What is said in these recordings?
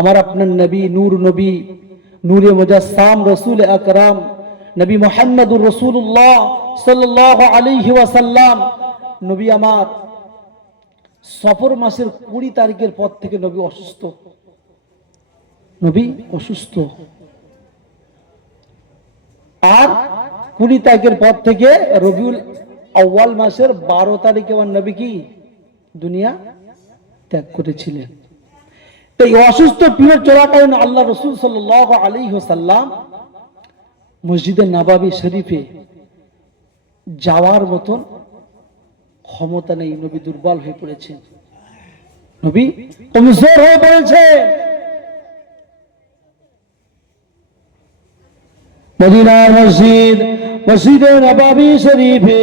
আমার আপনার নবী নবী নূরে মুজাসসাম রাসূল আকরাম নবী মুহাম্মদুর রাসূলুল্লাহ সাল্লাল্লাহু আলাইহি ওয়াসাল্লাম নবী আমার সফর মাসের 20 তারিখের পর থেকে নবী অসুস্থ আর 20 তারিখের পর থেকে রবিউল আউয়াল মাসের 12 তারিখে আমার নবী কি দুনিয়া ত্যাগ করেছিলেন। এই অসুস্থ পিরিয়ড চলাকালীন আল্লাহ রাসূল সাল্লাল্লাহু আলাইহি ওয়াসাল্লাম মসজিদে নববী শরীফে যাওয়ার মতন ক্ষমতা নেই। নবী দুর্বল হয়ে পড়েছে, নবী কমজোর হয়ে পড়েছে। মদিনার মসজিদে নববী শরীফে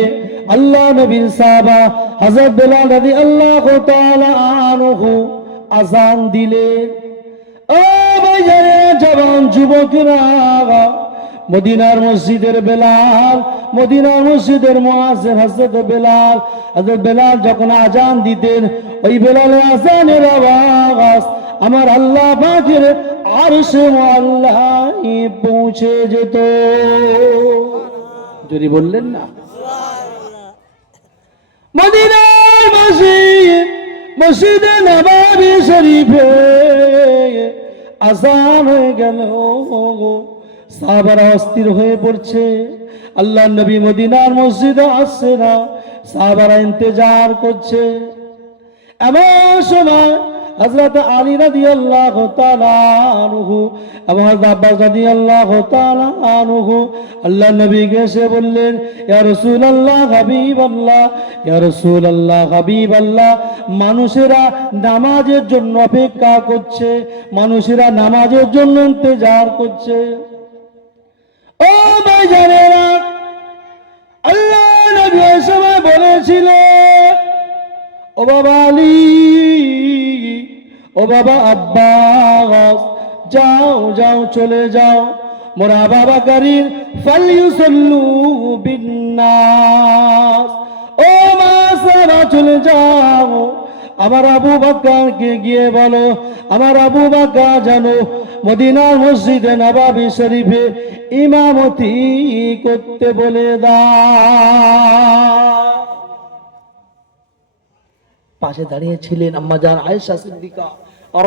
আল্লাহ নবীর সাহাবা হযরত বেলাল রাদিয়াল্লাহু তাআলা আনহু আযান দিলেন। ও ভাইজানে, জওয়ান যুবকরা, মদিনার মসজিদের বেলাল, মদিনার মসজিদের মুয়াজ্জিন হযরত বেলাল যখন আযান দিতেন, ওই বেলালের আযানের আওয়াজ আমার আল্লাহ পাকের আরশে মুআল্লায় পৌঁছে যেত। যদি বললেন না মদিনার মসজিদে নববী শরীফে আযান হয়ে গেল, সাহাবারা অস্থির হয়ে পড়ছে। আল্লাহর নবী মদিনার মসজিদে আসছে না, সাহাবারা ইন্তজার করছে। এমন সময় হযরত আলী রাদিয়াল্লাহু তাআলা আনহু এবং হযরত আব্বাস রাদিয়াল্লাহু তাআলা আনহু আল্লাহর নবীকে এসে বললেন, ইয়া রাসূলুল্লাহ হাবিবাল্লাহ, ইয়া রাসূলুল্লাহ হাবিবাল্লাহ, মানুষেরা নামাজের জন্য অপেক্ষা করছে, মানুষেরা নামাজের জন্য ইন্তজার করছে। ও ভাইজানেরা, আল্লাহ নবী ওই সময় বলেছিলেন, ও বাবা আলী, ও বাবা আব্বাস, যাও চলে যাও, মোরা বাবা করিম ফালইউসাল্লু বিন্নাস। ও মা সারা চলে যাও, আমার আবু বকরকে গিয়ে বলো, আমার আবু বকর জানো মদিনার মসজিদে নববী শরীফে ইমামতি করতে বলে দাও। পাশে দাঁড়িয়ে ছিলেন আম্মা জান আয়েশা সিদ্দিকা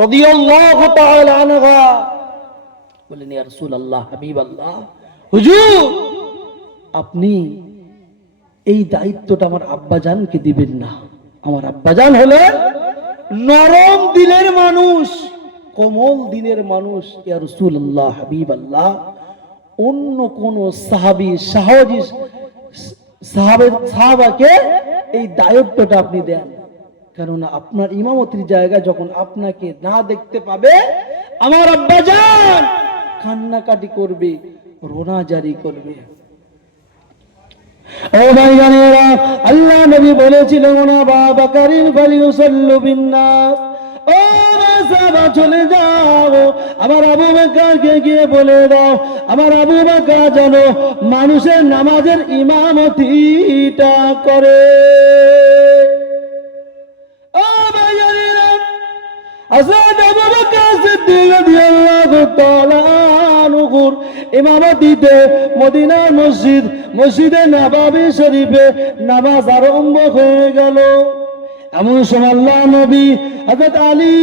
রাদিয়াল্লাহু তাআলা আনহা। বলেন, ইয়া রাসূলুল্লাহ হাবিবাল্লাহ, হুজুর আপনি এই দায়িত্বটা আমার আব্বাজানকে দিবেন না। আমার আব্বাজান হলেন নরম দিলের মানুষ, কোমল দিনের মানুষ। ইয়া রাসূলুল্লাহ হাবিবাল্লাহ, অন্য কোন সাহাবাকে এই দায়িত্বটা আপনি দেন, কারণ আপনার ইমামতির জায়গা যখন আপনাকে না দেখতে পাবে, আমার আব্বাজান কান্নাকাটি করবে, রোনা জারি করবে। ও ভাইজানেরা, আল্লাহ নবী বলেছিলেন, ওনা বাবা করিম ফালইউসাল্লু বিন্নাস। ও সাহাবা চলে যাও, আমার আবু বকরকে গিয়ে বলে দাও, আমার আবু বকর যেন মানুষের নামাজের ইমামতিটা করে। হযরত আবু বকর সিদ্দিক রাদিয়াল্লাহু তাআলা আনহুর ইমামতিতে মদিনার মসজিদে নববী শরীফে নামাজ আরম্ভ হয়ে গেল। এমন সময় আল্লাহ নবী হযরত আলী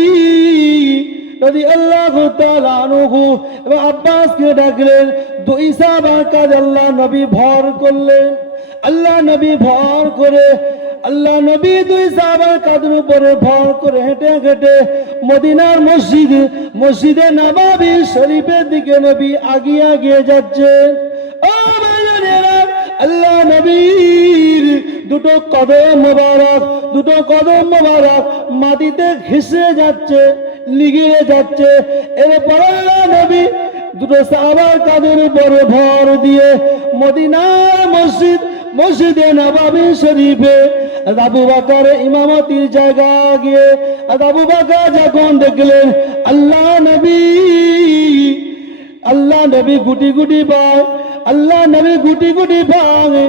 রাদিয়াল্লাহু তাআলা আনহু এবং আব্বাসকে ডাকলেন। দুই সাহাবার কাঁধে আল্লাহ নবী ভর করলেন। আল্লাহ নবী ভর করে, আল্লাহ নবী দুই সাহাবার কাঁধের উপরে ভর করে হেঁটে হেঁটে মদিনার মসজিদে নববী শরীফের দিকে নবী আগিয়ে যাচ্ছেন। ও ভাইজানেরা, আল্লাহ নবীর দুটো কদম মোবারক মাটিতে ঘেঁষে যাচ্ছে, লিগিয়ে যাচ্ছে। এরপর আল্লাহ নবী দুটো সাহাবার কাঁধের উপরে ভর দিয়ে মদিনার মসজিদে নববী শরীফে আবু বকর ইমামতির জায়গা গিয়ে আবু বকর যখন দেখলেন আল্লাহ নবী গুটি গুটি পায়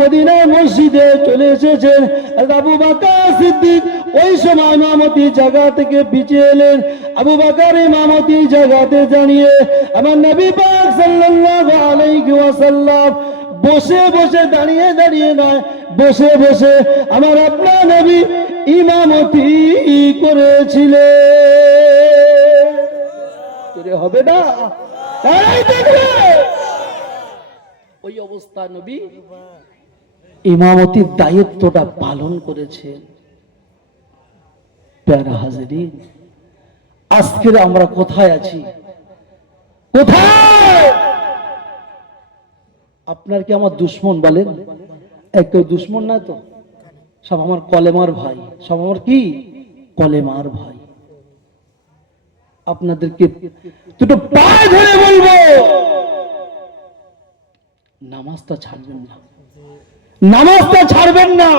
মদিনার মসজিদে চলে এসেছেন। আবু বকর সিদ্দিক ওই সময় ইমামতির জায়গা থেকে পিছিয়ে এলেন। আবু বকর ইমামতি জায়গাতে দাঁড়িয়ে আমার নবী পাক সাল্লাল্লাহু আলাইহি ওয়াসাল্লাম বসে বসে দাঁড়িয়ে দাঁড়িয়ে নয়, বসে বসে আমার আপনার নবী ইমামতি করেছিলেন। হবে না? ওই অবস্থা নবী ইমামতির দায়িত্বটা পালন করেছেন। প্যারা হাজিরিন, আজকে আমরা কোথায় আছি? কোথায়? আপনার কি আমার দুশ্মন বলেন? কেউ দুশ্মন না তো, সব আমার কলেমার ভাই, সব আমার কি কলেমার ভাই। আপনাদেরকে দুটো পায়ে ধরে বলবো, নামাজটা ছাড়বেন না, নামাজটা ছাড়বেন না।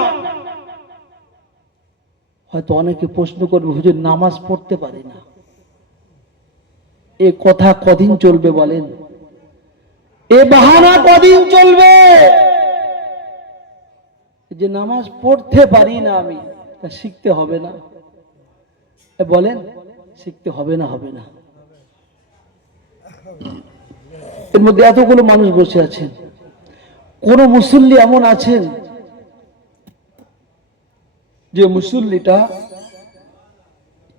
হয়তো অনেকে প্রশ্ন করবে, হুজুর নামাজ পড়তে পারি না, এ কথা কদিন চলবে বলেন? এ বাহানা কদিন চলবে যে নামাজ পড়তে পারি না আমি? তা শিখতে হবে না? বলেন, শিখতে হবে না? হবে না? এর মধ্যে এতগুলো মানুষ বসে আছেন, কোন মুসল্লি এমন আছেন যে মুসল্লিটা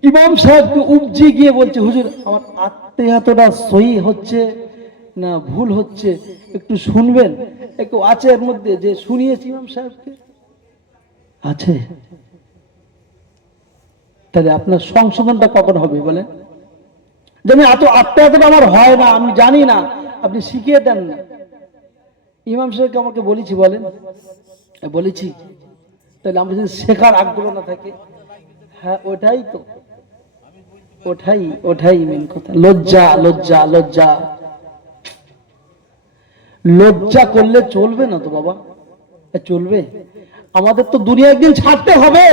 ইমাম সাহেবকে উপজি গিয়ে বলছে, হুজুর আমার আত্মীয়তটা সহি হচ্ছে না ভুল হচ্ছে, একটু শুনবেন? একটু আছে এর মধ্যে যে শুনিয়েছি ইমাম সাহেবকে? আছে? তাহলে আপনার সংশোধনটা কখন হবে বলেন? যে আমি আত্মীয়তটা আমার হয় না, আমি জানি না, আপনি শিখিয়ে দেন না। ইমাম সাহেবকে আমাকে বলেছি বলেন? বলেছি। তাহলে আমরা যদি শেখার আগ্রহ না থাকে, হ্যাঁ ওটাই তো, ওঠাই মেন কথা। লজ্জা লজ্জা লজ্জা লজ্জা করলে চলবে না তো বাবা, চলবে? আমাদের তো দুনিয়া একদিন ছাড়তে হবে,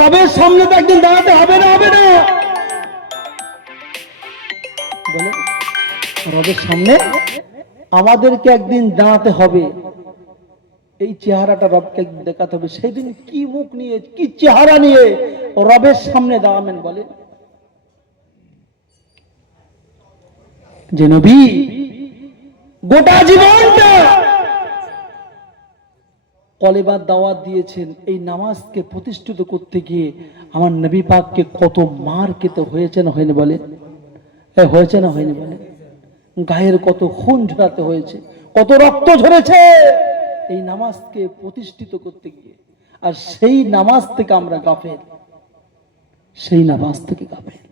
রবের সামনে তো একদিন দাঁড়াতে হবে না? হবে না বলে? রবের সামনে আমাদেরকে একদিন দাঁড়াতে হবে, এই চেহারাটা রবকে দেখাতে হবে। সেই দিন কি মুখ নিয়ে, কি চেহারা নিয়ে রবের সামনে দাঁড়াবেন বলে? যে নবী গোটা জীবনটা কলেমার দাওয়াত দিয়েছেন, এই নামাজকে প্রতিষ্ঠিত করতে গিয়ে আমার নবী পাককে কত মার খেতে হয়েছে না হয়নি বলে? হয়েছে না হয়নি বলে? গায়ের কত খুন ঝরাতে হয়েছে, কত রক্ত ঝরেছে এই নামাজকে প্রতিষ্ঠিত করতে গিয়ে। আর সেই নামাজ থেকে আমরা গাফেল, সেই নামাজ থেকে গাফেল।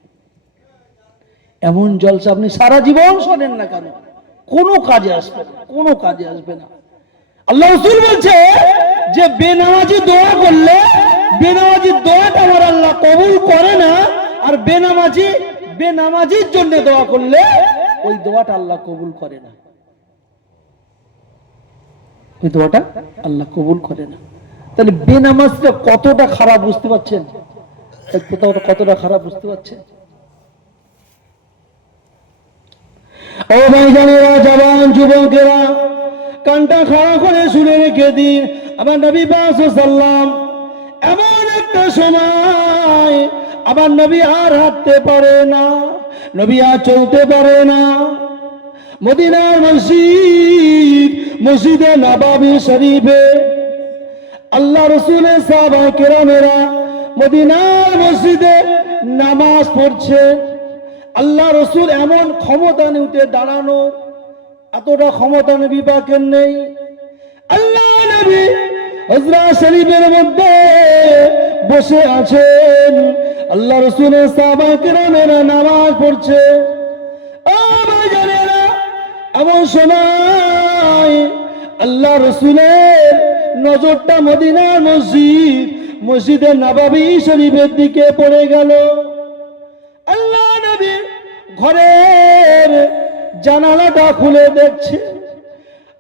এমন জলসা আপনি সারা জীবন শোনেন না কেন, কোনো কাজে আসবে না, কোনো কাজে আসবে না। আল্লাহ রাসূল বলছে যে বেনামাজি দোয়া করলে, বেনামাজির দোয়াটা আমার আল্লাহ কবুল করে না, আর বেনামাজির জন্য দোয়া করলে ওই দোয়াটা আল্লাহ কবুল করে না, ওই দোয়াটা আল্লাহ কবুল করে না। তাহলে বেনামাজটা কতটা খারাপ বুঝতে পারছেন? কতটা খারাপ বুঝতে পারছেন? ও ভাইজানেরা, জওয়ান যুবকেরা, কানটা খাড়া করে শুনে রেখে দিন। আমার নবী পাক সাল্লাল্লাহু এমন একটা সময়, আমার নবী আর হাঁটতে পারে না, নবী আর চলতে পারে না। মদিনার মসজিদে নববী শরীফে আল্লাহ রাসূলের সাহাবা কেরামেরা মদিনার মসজিদে নামাজ পড়ছে। আল্লাহ রাসূল এমন ক্ষমতা নিয়ে উঠে দাঁড়ানো, এতটা ক্ষমতা নবী পাকের নেই। আল্লাহ নবী হুজরা শরীফের মধ্যে বসে আছেন, আল্লাহ রাসূলের সাহাবা কেরামেরা নামাজ পড়ছে। এমন সময় আল্লাহ রাসূলের নজরটা মদিনার মসজিদে নববী শরীফের দিকে পড়ে গেল। আল্লাহ নবী ঘরের জানালাটা খুলে দেখছে,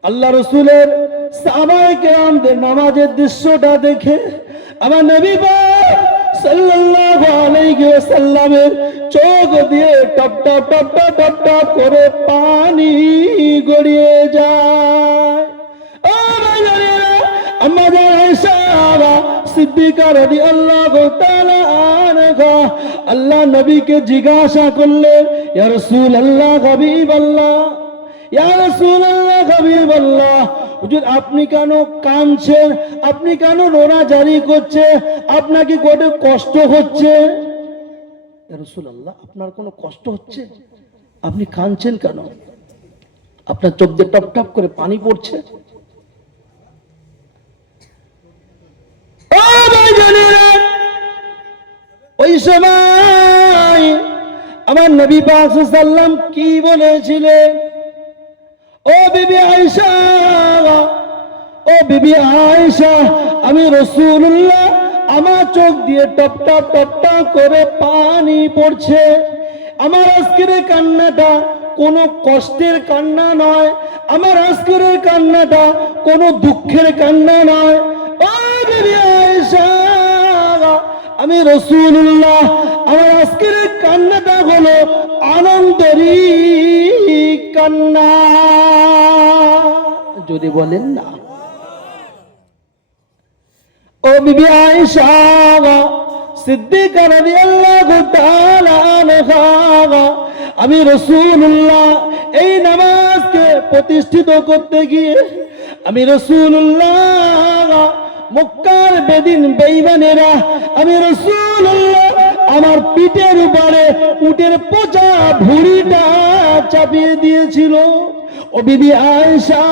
আল্লাহ রাসূলের সাহাবায়ে কেরামদের নামাজের দৃশ্যটা দেখে আমার নবী পাক সাল্লাল্লাহু আলাইহি ওয়াসাল্লামের চোখ দিয়ে top top top top top top করে পানি গড়িয়ে যায়। আমাদের আয়েশা সিদ্দিকা রাদিয়াল্লাহু তাআলা আনহা আল্লাহ নবীকে জিজ্ঞাসা করলেন, ইয়া রাসূলুল্লাহ, হাবিবাল্লাহ, ইয়া রাসূলুল্লাহ, হাবিবাল্লাহ, হুজুর আপনি কেন কাঁদছেন? আপনি কেন রোনা জারি করছে? আপনার কি কোনো কষ্ট হচ্ছে? ইয়া রাসূলুল্লাহ, আপনার কোনো কষ্ট হচ্ছে? আপনি কাঁদছেন কেন? আপনার চোখ দিয়ে টপ টপ করে পানি পড়ছে। ওই সময় আমার নবী পাক সাল্লাল্লাহু আলাইহি ওয়াসাল্লাম কি বলেছিলেন? ও বিবি আয়েশা, ও বিবি আয়েশা, আমি রাসূলুল্লাহ, আমার চোখ দিয়ে টপ টপ টপ টপ করে পানি পড়ছে। আমার আজকের কান্নাটা কোনো কষ্টের কান্না নয়, আমার আজকের কান্নাটা কোনো দুঃখের কান্না নয়। ও বিবি আয়েশা, আমি রাসূলুল্লাহ, আমার আজকের কান্নাটা হলো আনন্দেরই কান্না। যদি বলেন না। ও বিবি আয়েশা সিদ্দিকা রাদিয়াল্লাহু তাআলা আনহা, আমি রাসূলুল্লাহ এই নামাজকে প্রতিষ্ঠিত করতে গিয়ে আমি রাসূলুল্লাহ, মক্কার বেদিন বেঈমানেরা আমি রাসূলুল্লাহ আমার পিঠের উপরে উটের পচা ভুঁড়িটা চাপিয়ে দিয়েছিল। ও বিবি আয়েশা,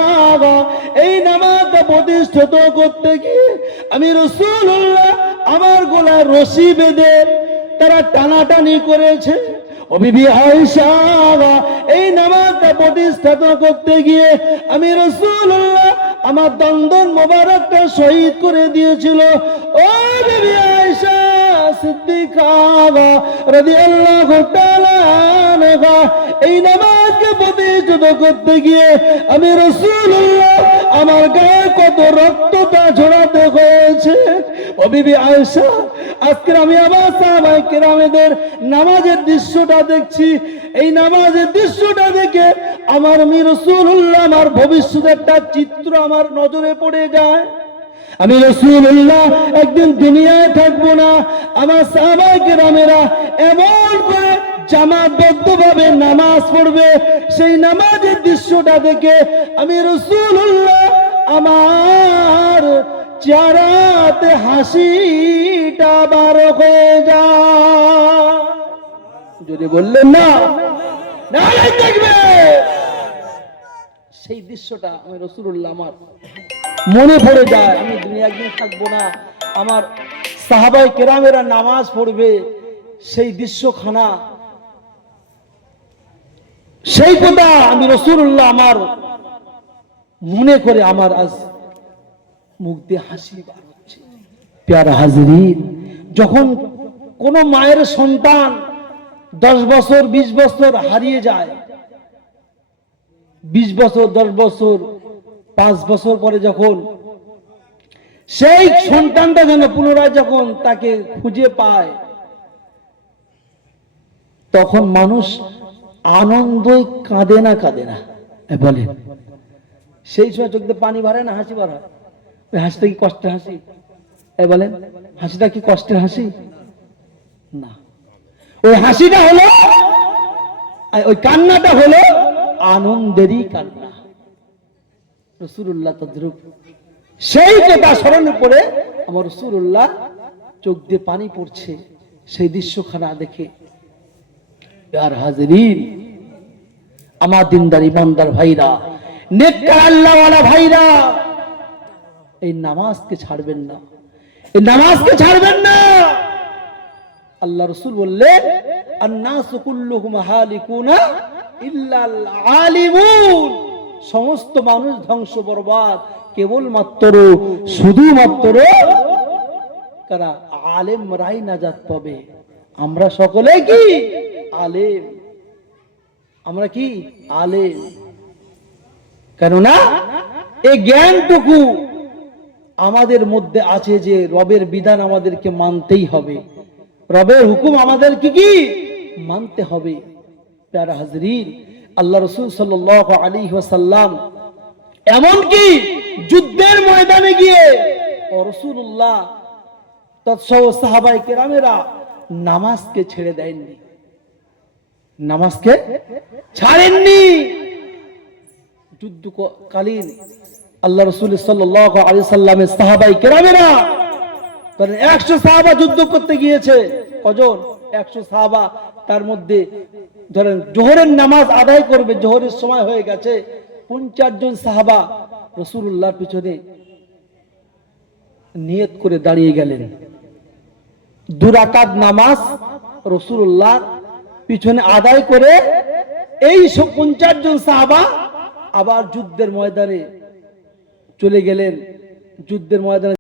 এই নামাজটা প্রতিষ্ঠিত করতে গিয়ে আমি রাসূলুল্লাহ আমার গলায় রশি বেঁধে তারা টানাটানি করেছে। ও বিবি আয়েশা, এই নামাজটা প্রতিষ্ঠিত করতে গিয়ে আমি রাসূলুল্লাহ আমার দন্দন মোবারকটা শহীদ করে দিয়েছিল। ও বিবি আয়েশা সিদ্দিকা রাদিয়াল্লাহু তাআলা আনহা, এই নামাজকে প্রতিষ্ঠিত করতে গিয়ে আমি রাসূলুল্লাহ আমার গায়ে কত রক্তটা ঝরাতে হয়েছে। ও বিবি আয়েশা, আজকে আমি আবার সাহাবায়ে কেরামদের নামাজের দৃশ্যটা দেখছি। এই নামাজের দৃশ্যটা দেখে আমার রাসূলুল্লাহ আমার ভবিষ্যতের একটা চিত্র আমার নজরে পড়ে যায়। আমি রাসূলুল্লাহ একদিন দুনিয়ায় থাকবো না, আমার সাহাবায়ে কেরামেরা এমন করে জামাতবদ্ধভাবে নামাজ পড়বে, সেই নামাজের দৃশ্যটা দেখে আমি রাসূলুল্লাহ আমার চেহারাতে হাসিটা বার হয়ে যায়। যদি বললেন না, নারাই দেখবে সেই দৃশ্যটা আমি রাসূলুল্লাহ আমার মনে পড়ে যায়। আমি দুনিয়া একদিন থাকবো না, আমার সাহাবায়ে কেরামেরা নামাজ পড়বে, সেই দৃশ্যখানা, সেই কথা আমি রাসূলুল্লাহ আমার মনে করে আমার আজ মুখ দিয়ে হাসি বার হচ্ছে। প্যারা হাজরিন, যখন কোন মায়ের সন্তান 10 বছর 20 বছর হারিয়ে যায়, 20 বছর 10 বছর 5 বছর পরে যখন সেই সন্তানটা যেন পুনরায় যখন তাকে খুঁজে পায়, তখন মানুষ আনন্দে কাঁদে না বলে? সেই সময় চোখ দিয়ে পানি ভরে না হাসি বার হয়? ওই হাসিটা কি কষ্টের হাসি? বলেন, হাসিটা কি কষ্টের হাসি? না, ওই হাসিটা হলো, ওই কান্নাটা হলো আনন্দেরই কান্না। রাসূলুল্লাহ তদ্রুপ সেই কথা স্মরণে পড়ে আমার রাসূলুল্লাহ চোখ দিয়ে পানি পড়ছে সেই দৃশ্যখানা দেখে। প্যার হাজরিন, আমার দিনদার ইমানদার ভাইরা, নেককার আল্লাহওয়ালা ভাইরা, এই নামাজকে ছাড়বেন না, এই নামাজকে ছাড়বেন না। আল্লাহ রাসূল বললেন, আন-নাসু কুল্লুহুম হালিকুনা ইল্লাল আলিমুন, সমস্ত মানুষ ধ্বংস বরবাদ, কেবলমাত্র শুধুমাত্র কারা? আলেমরাই নাজাত পাবে। আমরা সকলে কি আলেম? আমরা কি আলেম? কেননা এই জ্ঞানটুকু আমাদের মধ্যে আছে যে রবের বিধান আমাদেরকে মানতেই হবে, রবের হুকুম আমাদেরকে কি মানতে হবে। প্যারা হাজরিন, আল্লাহ রাসূল সাল্লাল্লাহু আলাইহি ওয়াসাল্লাম এমনকি যুদ্ধের ময়দানে গিয়ে রাসূলুল্লাহ তৎসহ সাহাবায়ে কেরামেরা নামাজকে ছেড়ে দেননি, নামাজকে ছাড়েননি। যুদ্ধকালীন আল্লাহ রাসূল সাল্লাল্লাহু আলাইহি সাল্লামের সাহাবায়ে কেরামেরা 100 সাহাবা যুদ্ধ করতে গিয়েছে। কজন? 100 সাহাবা। তার মধ্যে ধরেন জোহরের নামাজ আদায় করবে, জোহরের সময় হয়ে গেছে, 50 জন সাহাবা রাসূলুল্লাহর পিছনে নিয়ত করে দাঁড়িয়ে গেলেন। 2 রাকাত নামাজ রাসূলুল্লাহ পিছনে আদায় করে এই 50 জন সাহাবা আবার যুদ্ধের ময়দানে চলে গেলেন। যুদ্ধের ময়দানে